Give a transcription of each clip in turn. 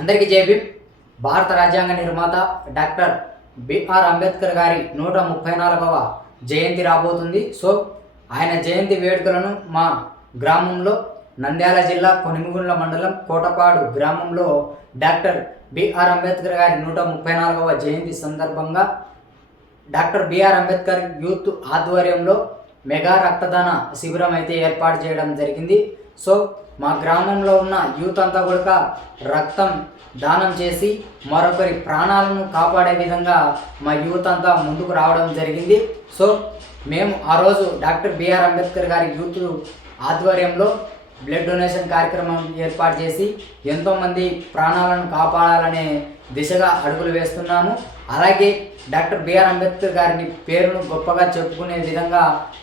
అందరికీ జై భీమ్. భారత రాజ్యాంగ నిర్మాత డాక్టర్ బిఆర్ అంబేద్కర్ గారి 134వ జయంతి రాబోతుంది. సో ఆయన జయంతి వేడుకలను మా గ్రామంలో నంద్యాల జిల్లా కొనిమిగుండ్ల మండలం కోటపాడు గ్రామంలో డాక్టర్ బిఆర్ అంబేద్కర్ గారి 134వ జయంతి సందర్భంగా డాక్టర్ బిఆర్ అంబేద్కర్ యూత్ ఆధ్వర్యంలో మెగా రక్తదాన శిబిరం అయితే ఏర్పాటు చేయడం జరిగింది. సో మా గ్రామంలో ఉన్న యూత్ అంతా కూడా రక్తం దానం చేసి మరొకరి ప్రాణాలను కాపాడే విధంగా మా యూత్ అంతా ముందుకు రావడం జరిగింది. సో మేము ఆ రోజు డాక్టర్ బిఆర్ అంబేద్కర్ గారి యూత్ ఆధ్వర్యంలో బ్లడ్ డొనేషన్ కార్యక్రమం ఏర్పాటు చేసి ఎంతోమంది ప్రాణాలను కాపాడాలనే దిశగా అడుగులు వేస్తున్నాము. అలాగే డాక్టర్ బిఆర్ అంబేద్కర్ గారిని పేరును గొప్పగా చెప్పుకునే విధంగా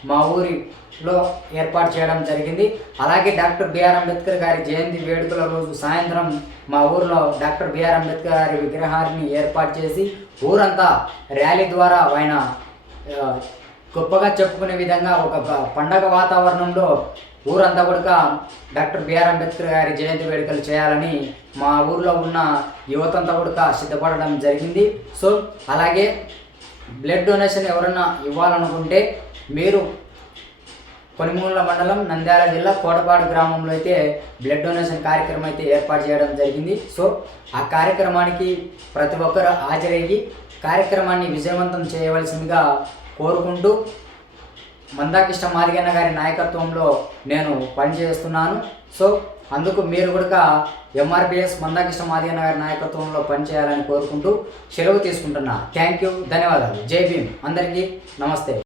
మా ఊరిలో ఏర్పాటు చేయడం జరిగింది. అలాగే డాక్టర్ బిఆర్ అంబేద్కర్ గారి జయంతి వేడుకల రోజు సాయంత్రం మా ఊరిలో డాక్టర్ బిఆర్ అంబేద్కర్ గారి విగ్రహాన్ని ఏర్పాటు చేసి ఊరంతా ర్యాలీ ద్వారా ఆయన గొప్పగా చెప్పుకునే విధంగా ఒక పండగ వాతావరణంలో ఊరంతా కూడా డాక్టర్ బిఆర్ అంబేద్కర్ గారి జయంతి వేడుకలు చేయాలని మా ఊర్లో ఉన్న యువతంతా కూడా సిద్ధపడడం జరిగింది. సో అలాగే బ్లడ్ డొనేషన్ ఎవరన్నా ఇవ్వాలనుకుంటే మీరు కొనిమిగుండ్ల మండలం నంద్యాల జిల్లా కోటపాడు గ్రామంలో అయితే బ్లడ్ డొనేషన్ కార్యక్రమం అయితే ఏర్పాటు చేయడం జరిగింది. సో ఆ కార్యక్రమానికి ప్రతి ఒక్కరు హాజరయ్యి కార్యక్రమాన్ని విజయవంతం చేయవలసిందిగా కోరుకుంటూ మందాకృష్ణ మాదిగన్న గారి నాయకత్వంలో నేను పనిచేస్తున్నాను. సో అందుకు మీరు కూడా ఎంఆర్పిఎస్ మందాకృష్ణ మాదిగన్న గారి నాయకత్వంలో పనిచేయాలని కోరుకుంటూ సెలవు తీసుకుంటున్నా. థ్యాంక్ యూ, ధన్యవాదాలు. జై భీమ్. అందరికీ నమస్తే.